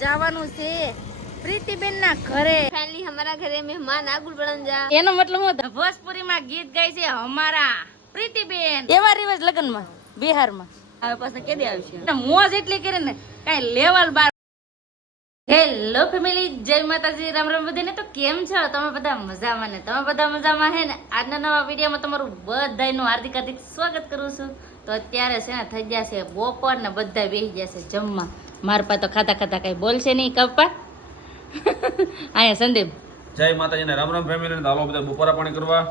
જવાનું છે પ્રીતિબેન ના ઘરે. फाइनली हमारा घरे मेहमान आगुल बढ़न जा એનો મતલબ હું ભોજપુરી માં ગીત ગાય છે અમારા પ્રીતિબેન એવા રિવાજ લગ્ન માં બિહારમાં. હવે પાછા કેદી આવશે મોજ એટલી કરે ને કઈ લેવલ બાર. હેલો ફેમિલી, જય માતાજી, રામ રામ બધાને. તો કેમ છો તમે બધા? મજામાં ને? તમે બધા મજામાં હે ને? આજના નવા વિડીયોમાં તમારું બધાનું હાર્દિક હાર્દિક સ્વાગત કરું છું. તો અત્યારે છે ને થઈ ગયા છે બપોર ને બધા બેસી ગયા છે જમવા. મારા પા તો ખાતા ખાતા કઈ બોલશે નહીં કપ્પા. અહીંયા સંદીપ જય માતાજી ને રામ રામ ફેમિલી ને. હાલો બધા બપોરા પાણી કરવા.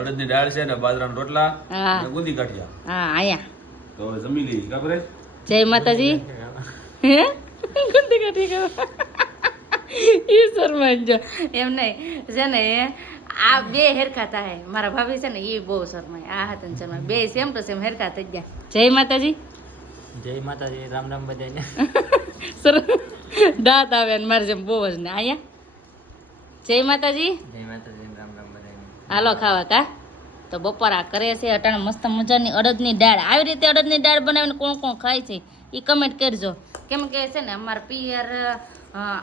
અડદની દાળ છે ને બાજરાના રોટલા અને ગુંદી કાઠિયા. હા અહીંયા તો હવે જમી લઈ કાપરે. જય માતાજી. હે ગુંદી કાઠી કરવા ઈ શરમાઈ જો એમ નહીં છે ને. આ બે હેરખા થાય. મારા ભાભી છે ને એ બહુ શરમાય, આ હાથ શરમાય, બે સેમ ટુ સેમ હેરખા થઈ ગયા. જય માતાજી. જય માતાજી, રામ રામ બધાને. સર દાંત આવે ને મારે જેમ બહુ જ ને. અહીંયા જય માતાજી. જય માતાજી, રામ રામ બધાને. હાલો ખાવા કા. તો બપોરા કરે છે અટાણે મસ્ત મજાની અડદની દાળ. આવી રીતે અડદની દાળ બનાવીને કોણ કોણ ખાય છે એ કમેન્ટ કરજો. કેમ કે છે ને અમારા પિયર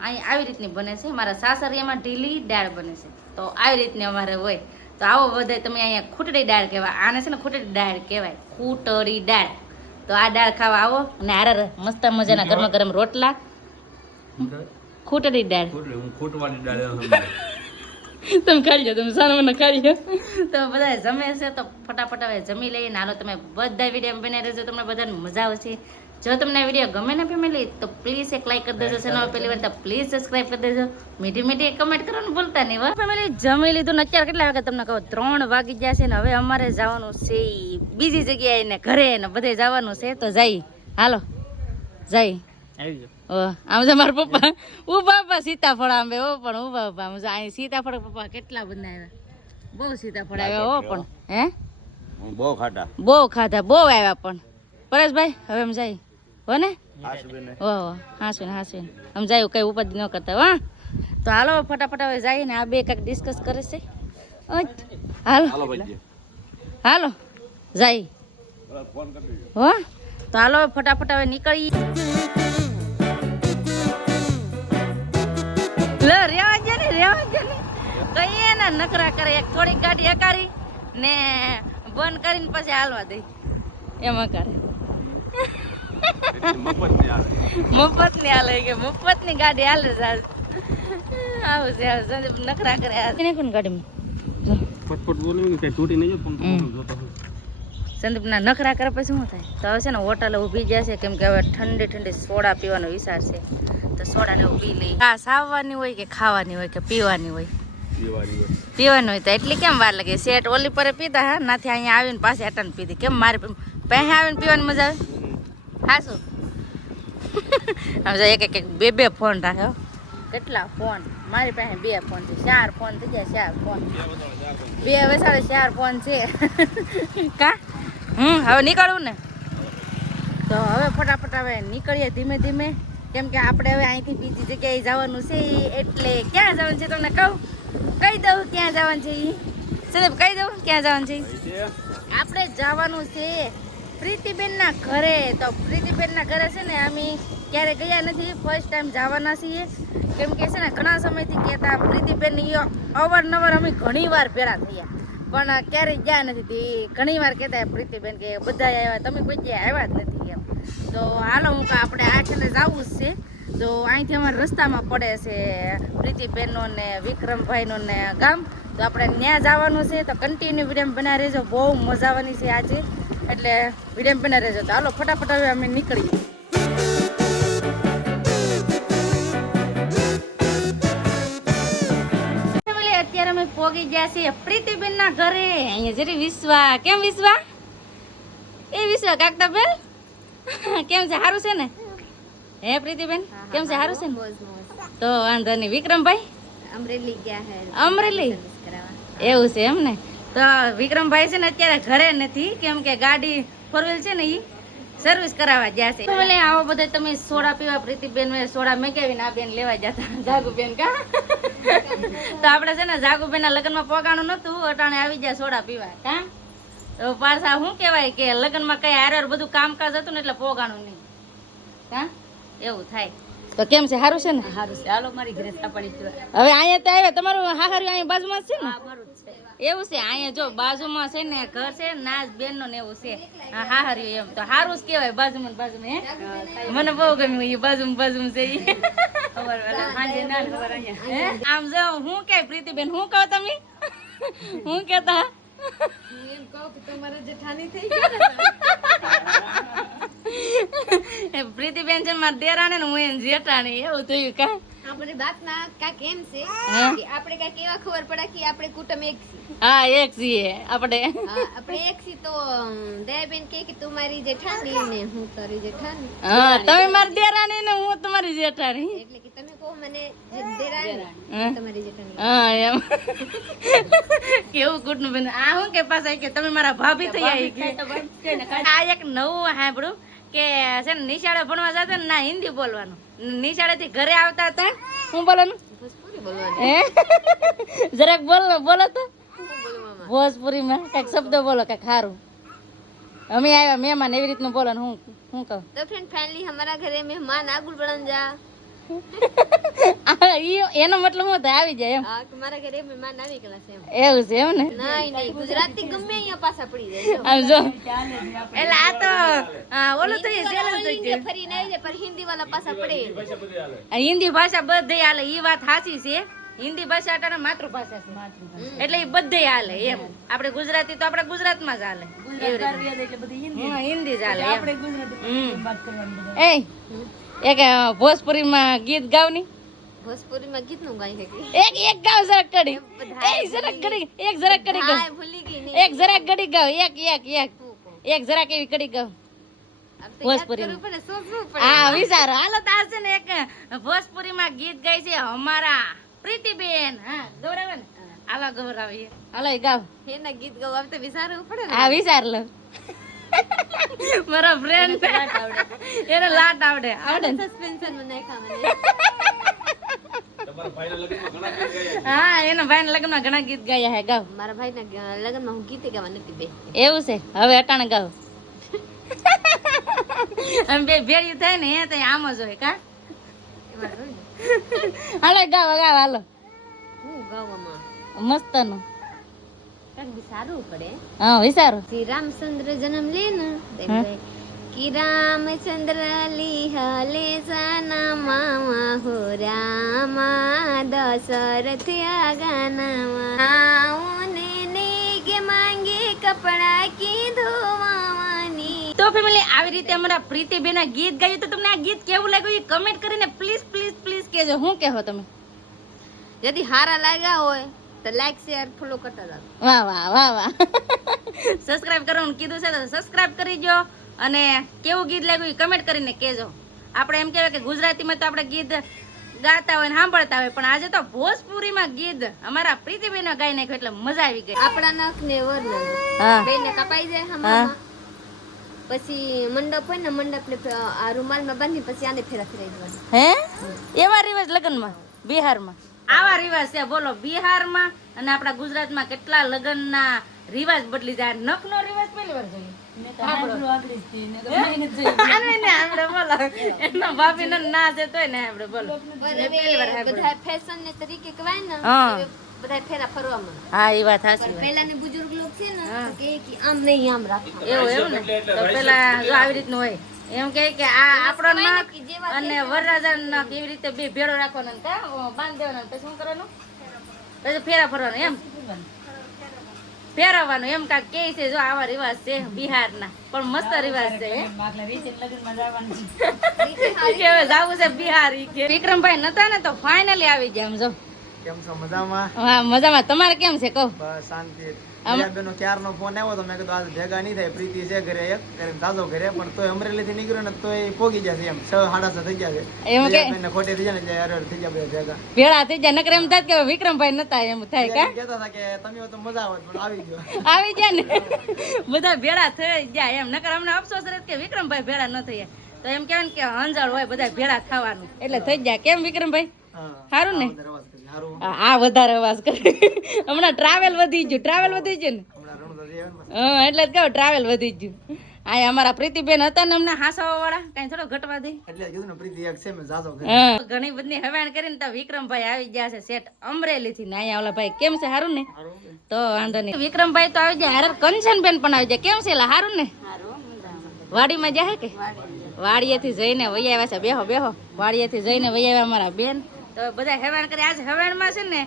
અહીં આવી રીતની બને છે, મારા સાસરિયામાં ઢીલી દાળ બને છે. તો આવી રીતની અમારે હોય. તો આવો બધે તમે અહીંયા ખૂટડી દાળ કહેવાય, આને છે ને ખૂટડી દાળ કહેવાય, ખૂટડી દાળ. તો આ દાળ ખાવા આવો અને આરે મસ્ત મજાના ગરમા ગરમ રોટલા. ખૂટડી દાળ હું ખોટવાળી દાળ તમે ખાઈ લો, તમે સારા મને ખાઈ લો. તો બધા જમે છે તો ફટાફટ હવે જમી લઈને હાલો. તમે બધા વિડીયો બનાવી રહેજો, તમને બધાને મજા આવશે. જો તમને આ વિડીયો ગમે ને ફેમિલી તો પ્લીઝ એક લાઈક કરી દેજો. ચેનલ પહેલી વાર તો પ્લીઝ સબસ્ક્રાઇબ કરી દેજો. મીઠી મીઠી કમેન્ટ કરવાનું ભૂલતા નહીં. ફેમિલી જમી લીધું ને અત્યારે કેટલા વાગે તમને કહો 3 વાગી ગયા છે ને. હવે અમારે જવાનું છે બીજી જગ્યાએ ને ઘરે ને બધે જવાનું છે. તો જઈ હાલો જઈ. આવી જાઓ. આમ છે મારા પપ્પા ઉભા સીતાફળ આંબે હો પણ ઉભા આમ અહીં સીતાફળ પપ્પા કેટલા બધા આવ્યા. બહુ સીતાફળ આવ્યા હો પણ હે બહુ ખાટા બહુ ખાધા બહુ આવ્યા પણ. પરેશભાઈ હવે એમ જાય હો ને. ઓહો હાસવીને આમ જાય કઈ ઉપાધિ ન કરતા હા. તો હાલો ફટાફટ હવે જાય ને. આ બે કંઈક ડિસ્કસ કરે છે. હાલો હાલો જાય હો. તો હાલો ફટાફટ હવે નીકળી. રેવા દે ને કઈ ને નકરા કરે. એક થોડીક ગાડી હકારી ને બંધ કરીને પછી હાલવા દઈ એમાં કરે. મફત ની હાલે કે મફત ની ગાડી હાલે આવું છે. નકરા કરે કોણ ગાડીમાં ફટફટ બોલું કે તૂટી નહીં જોતો. સંદીપ ના નખરા કરે પછી શું થાય? તો હવે છે ને હોટલ ઊભી ગયા છે કેમ કે હવે ઠંડી ઠંડી સોડા પીવાનો વિચાર છે. તો સોડા ને પી લઈ. હા સાવવાની હોય કે ખાવાની હોય કે પીવાની હોય? પીવાની હોય. તો એટલી કેમ વાર લાગે? સેટ ઓલી પર પીતા હા નાથી અહીંયા આવીને પાછી અટાને પીધી. કેમ મારે પહેલા આવીને પીવાની મજા આવે? હા શું હવે એક એક બે ફોન રાખે. કેટલા ફોન મારી પાસે? 2 ફોન છે. 4 ફોન થઈ ગયા. 4 ફોન 2 હવે 4 ફોન છે કા. હવે નીકળવું ને. તો હવે ફટાફટ હવે નીકળીએ ધીમે ધીમે. કેમ કે આપણે હવે અહીંથી બીજી જગ્યાએ જવાનું છે. એટલે ક્યાં જવાનું છે તમને કહું? કહી દઉં ક્યાં જવાનું છે. સંદીપ કહી દઉં ક્યાં જવાનું છે? આપણે જવાનું છે પ્રીતિબેન ના ઘરે. તો પ્રીતિબેન ના ઘરે છે ને અમે ક્યારે ગયા નથી, ફર્સ્ટ ટાઈમ જવાના છીએ. કેમ કે છે ને ઘણા સમયથી કહેતા પ્રીતિબેન અવારનવાર અમે ઘણી વાર ભેળા થયા પણ ક્યારેય ગયા નથી. ઘણી વાર કહેતા પ્રીતિબેન કે બધા આવ્યા, તમે કોઈ ક્યાંય આવ્યા જ નથી એમ. તો હાલો હું આપણે આ છેલ્લે જવું જ છે. તો અહીંથી અમારે રસ્તામાં પડે છે પ્રીતિબેનનો ને વિક્રમભાઈનો ને ગામ. તો આપણે ત્યાં જવાનું છે. તો કન્ટિન્યુ વિડીયો બનાવી રહેજો, બહુ મજા આવવાની છે આજે. એટલે વિડીયો બનાવી રહેજો. તો હાલો ફટાફટ હવે અમે નીકળીએ. અત્યારે અમે પોગી ગયા છીએ પ્રીતિબેન ના ઘરે. અહીંયા જરી વિશ્વા. કેમ વિશ્વા? એ વિશ્વા કાકતા બેન કેમ છે? સારું છે ને? હે પ્રીતિબેન કેમ છે? સારું છે ને? તો વાંધો નહીં. વિક્રમભાઈ अमरेली गया है અમરેલી એવું છે એમ ને. તો વિક્રમભાઈ છે ને અત્યારે ઘરે નથી કેમ કે ગાડી 4 છે ને એ સર્વિસ કરાવવા ગયા છે. એટલે આવો બધા તમે સોડા પીવા પ્રીતિબેન સોડા મેકાવીને આ બેન લેવા જતા જાગુબેન કા. તો આપણે છે ને જાગુબેન ના લગ્નમાં પોગાણું નતું, અટાણે આવી ગયા સોડા પીવા કા. તો પાછા શું કહેવાય કે લગ્નમાં કઈ હારે બધું કામકાજ હતું ને એટલે પોગાણું નહીં કા એવું થાય. તો કેમ છે સારું છે ને સારું છે હાલો મારી ઘરે સાપડી પીવા હવે અહીંયા તો આવ્યા તમારું હાહાર્યું અહીંયા બાજુમાં જ છે ને મારું જ છે એવું છે અહીંયા જો બાજુમાં છે ને ઘર છે નાચ બેન નો ને એવું છે હાહાર્યું એમ તો સારું જ કહેવાય બાજુમાં ને બાજુમાં હે મને બહુ ગમ્યું એ બાજુમાં છે ઈ. સાંજે ના ખબર અહીંયા હે? આમ જો હું કે પ્રીતિબેન હું કહો તમે હું કેતા એમ કહું કે તમારે જેઠાણી થઈ ગયા પ્રીતિબેન છે મારા દેરાણી ને હું એને જેઠાણી એવું થયું કા આપણે વાતમાં કાંક એમ છે હા. કે આપણે કાંઈક એવા ખબર પડે કે આપણે કુટુંબ એક છીએ હા એક છીએ આપણે આપણે એક છીએ તો દયાબેન કહે કે તું મારી જેઠાણી ને હું તારી જેઠાણી હા તમે મારી દેરાણી ને હું તમારી જેઠાણી એટલે કે તમે કહો મને દેરાણી હા. તમારી જેઠાણી હા એમ કેવું કુટુંબ બેન આ હું કે પાછા કે તમે મારા ભાભી થઈ આવી કે આ એક નવું સાંભળ્યું કે છે ને નિશાળે ભણવા જતા ને ના હિન્દી બોલવાનું નિશાળે થી ઘરે આવતા હતા હું બોલવાનું ભોજપુરી બોલવાની હે જરાક બોલો તો શું બોલવામાં ભોજપુરીમાં કઈક શબ્દ બોલો કઈક સારું અમે આવ્યા મહેમાન એવી રીતનું બોલો ને હું કહું तो फ्रेंड फाइनली हमारा घरे मेहमान आगुल बड़न जा એનો મતલબ હું થાય આવી જાય એમ हमारा घरे मेहमान આવી ગયેલા છે એમ એવું છે એમ ને નહીં ગુજરાતી ગમે અહીંયા પાછા પડી જાય આમ જો એટલે આ તો ઓલું થઈ જો. ઇન્ડિયા ફરીને આવી જાય પર હિન્દી વાળા પાછા પડે હિન્દી ભાષા બધે હાલે ઈ વાત સાચી છે હિન્દી ભાષા અટાણે માતૃભાષા છે એટલે એ બધે હાલે એમ આપણે ગુજરાતી તો આપણે ગુજરાતમાં જ હાલે હા, હિન્દી જ હાલે એ એક ભોજપુરીમાં ગીત ગાવની ભોજપુરીમાં ગીતનું ગાઈ શકી એક ગાવ જરાક કડી જરાક કડી એક જરાક કડી ગાવ હા ભૂલી ગઈ ને એક જરાક કડી ગાવ એક જરાક એવી કડી ગાવ ભોજપુરી કરવું પડે સોચવું પડે હા વિચારો હાલો તો આ છે ને એક ભોજપુરીમાં ગીત ગાય છે અમારા પ્રીતિબેન હા ગૌરવ ને હાલો ગૌરવીએ હાલો એ ગાવ એના ગીત ગાવા આવતે વિચારવું પડે ને હા વિચાર લો મારા ફ્રેન્ડ એને લાટ આવડે ને સસ્પેન્શન માં નાખ્યા મને તમારા ભાઈના લગ્નમાં ઘણા ગીત ગાયા હા એના ભાઈના લગ્નમાં ઘણા ગીત ગાયા હે ગાવ મારા ભાઈના લગ્નમાં હું ગીતે ગાવા નથી બે એવું છે હવે અટાણે ગાવ આમ બે ભેળ્યું થાય ને એ તો આમ જ હોય કા એમાં જોઈ ને. હાલો ગાવ હાલો હું ગાવામાં મસ્ત નું કાંઈક વિચારવું પડે હા વિચારો શ્રી રામચંદ્ર જન્મ લેને તેમ ગાય कि रामचंद्र लिहले सना मामा हो रामा दशरथ आगानामा आउने नेगे માંગે કપડા કી ધોવાની તો ફેમિલી આવી રીતે અમારા પ્રીતિબેન ગીત ગાયું તો તમને આ ગીત કેવું લાગ્યું એ કમેન્ટ કરીને પ્લીઝ પ્લીઝ પ્લીઝ કહેજો હું કહો તમે यदि हारा लाग्या હોય તો લાઈક શેર ફોલો કરતા જાવ વાહ વાહ વાહ વાહ સબસ્ક્રાઇબ કરવાનું કીધું છે તો સબસ્ક્રાઇબ કરી જો અને કેવું ગીત લાગ્યું એ કમેન્ટ કરીને કહેજો આપણે એમ કહેવાય કે ગુજરાતીમાં તો આપણે ગીત ગાતા હોય ને સાંભળતા હોય પણ આજે તો ભોજપુરીમાં ગીત અમારા પ્રીતિબેન ગાઈ નાખ્યું એટલે મજા આવી ગઈ આપણા નખ ને વર હા બેને કપાઈ જાય હમામાં પછી મંડપ હોય ને મંડપ ને આ રૂમાલમાં બાંધી પછી આને ફેરા ફેરાઈ દેવાનું હે એવા રિવાજ લગ્નમાં બિહારમાં આવા રિવાજ છે બોલો બિહારમાં અને આપણા ગુજરાતમાં કેટલા લગ્નના રિવાજ બદલી જાય નખનો રિવાજ પહેલી વાર જોઈએ બધા ફેશન ને તરીકે કહેવાય ને હા. બધા ફેરા ફરવામાં હા એ વાત સાચી પહેલાની બુજુર્ગ લોક છે ને તો કહે કે આમ નહીં આમ રાખવા એવું ને તો પેલા જો આવી રીતનું હોય એમ કહે કે આ આપણો નખ અને વરરાજા નખ એવી રીતે બે ભેળો રાખવાનો ને કા બાંધ દેવાનો પછી શું કરવાનું પછી ફેરા ફરવાનું એમ ફેરવવાનું એમ કાંક કે છે જો આવા રિવાજ છે બિહારના પણ મસ્ત રિવાજ છે કેવે જાવું છે બિહાર ઈ કે વિક્રમભાઈ નતા ને તો ફાઇનલી આવી ગયા આમ જો કેમ છો મજામાં હા મજામાં તમારે કેમ છે કહો બસ શાંતિ બેનો ક્યારનો ફોન આવ્યો તો મેં કીધું આજે ભેગા નહીં થાય પ્રીતિ છે ઘરે એક કરીને દાદો ઘરે પણ તોય અમરેલી થી નીકળ્યો ને તોય પોગી જશે એમ 6:30 થઈ ગયા છે એમ કે બેનને ખોટી થઈ જાય ને એટલે અરે થઈ ગયા બધા ભેગા ભેળા થઈ જાય નકર એમ થાય કે વિક્રમભાઈ નતા એમ થાય કા કહેતા હતા કે તમે હો તો મજા આવે પણ આવી ગયો આવી ગયા ને બધા ભેળા થઈ જાય એમ નકર અમને અફસોસ રહે કે વિક્રમભાઈ ભેળા ન થયા તો એમ કહેવાય ને કે હંજાળ હોય બધા ભેળા થવાનું એટલે થઈ જાય કેમ વિક્રમભાઈ હા સારું ને રવાજ કરી સારું આ વધારે અવાજ કરે હમણાં ટ્રાવેલ વધી ગયું ને હમણાં રણુદા જઈએ ને હા એટલે જ કહું ટ્રાવેલ વધી ગયું આ અમારા પ્રીતિબેન હતા ને અમને હાસાવા વાળા કઈ થોડો ઘટવા દે એટલે કીધું ને પ્રીતિ એક છે મેં જાજો ઘરે. હા ઘણી બધી હવાણ કરીને તો વિક્રમભાઈ આવી ગયા છે સેટ અમરેલી થી ને અહીંયા ઓલા ભાઈ કેમ છે હારું ને તો વાંધો નહીં વિક્રમભાઈ તો આવી જાય હારે કંચનબેન પણ આવી જાય કેમ છે એલા હારું ને વાડીમાં જાય કે વાડીએથી જઈને વહી આવ્યા છે બેહો બેહો વાડીએથી જઈને વહી આવ્યા અમારા બેન તો બધા હેવાણ કરી આજ હેવાણમાં છે ને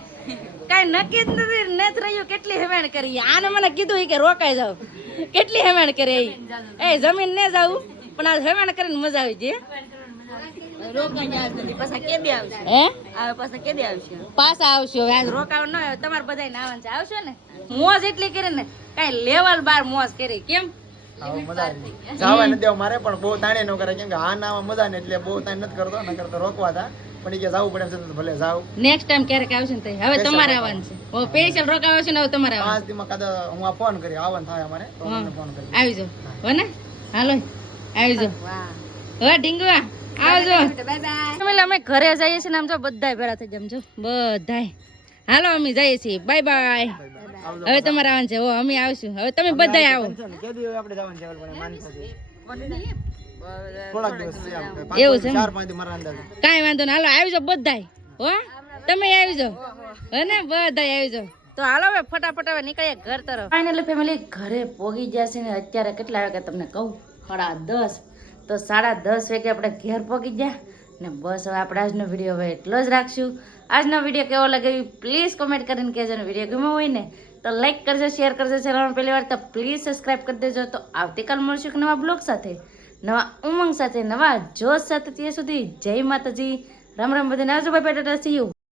કાંઈ નક્કી જ નથી રહ્યું કેટલી હેવાણ કરી આને મને કીધું ઈ કે રોકાઈ જાવ કેટલી હેવાણ કરે એ જમીન ને જાવું પણ આજ હેવાણ કરીને મજા આવી છે પાછા આવશે હવે આજ રોકાવા ન આવે તમારે બધા નાવાનું છે આવશો ને મોજ એટલી કરી ને કાંઈ લેવલ બાર મોજ કરી કેમ આવો મજા આવી. જાવા નથી દેવા મારે પણ બહુ તાણે ન કરે કેમ કે હા ના મજા ને એટલે બહુ તાણ નથી કરતો નકર તો રોકવા હતા પણ ઈ કે જાવું પડે એમ છે તો ભલે જાવ. નેક્સ્ટ ટાઈમ ક્યારેક આવશે ને તઈ હવે તમારે આવવાનું છે ઓ સ્પેશિયલ રોકાવા છે ને હવે તમારે આવવાનું 5 દીમાં કાદા હું આ ફોન કરી આવવાનું થાય અમારે તો તમને ફોન કરી. આવી જાઓ હો ને હાલો આવી જાઓ હવે ઢીંગવા આવજો બાય બાય એટલે અમે ઘરે જઈએ છીએ ને આમ જો બધાય ભેળા થઈ જમજો બધાય હાલો અમે જઈએ છીએ બાય બાય હવે તમારે આવવાનું છે ઓ અમે આવશું હવે તમે બધાય આવો કે દી આપણે જવાનું છે પણ માનતા છે થોડાક દિવસ છે આપણે એવું છે 4-5 દી મારા અંદાજે. કાંઈ વાંધો નહીં હાલો આવી જાઓ બધાય હો તમે આવી જાઓ હે ને બધાય આવી જાઓ તો હાલો હવે ફટાફટ હવે નીકળીએ ઘર તરફ ફાઇનલી ફેમિલી ઘરે પોગી ગયા છે ને અત્યારે કેટલા વાગ્યા તમને કહું 10:30 તો 10:30 વાગે આપણે ઘેર પોગી ગયા ને બસ હવે આપણે આજનો વિડીયો હવે એટલો જ રાખશું આજનો વિડીયો કેવો લાગે પ્લીઝ કોમેન્ટ કરીને કહેજો ને વિડીયો ગમ્યો હોય ને તો લાઈક કરજો શેર કરજો ચેનલમાં પહેલી વાર તો પ્લીઝ સબસ્ક્રાઈબ કરી દેજો તો આવતીકાલ મળશું એક નવા બ્લોગ સાથે નવા ઉમંગ સાથે નવા જોશ સાથે ત્યાં સુધી જય માતાજી રામ રામ બધાને આવજો bye bye Tata C you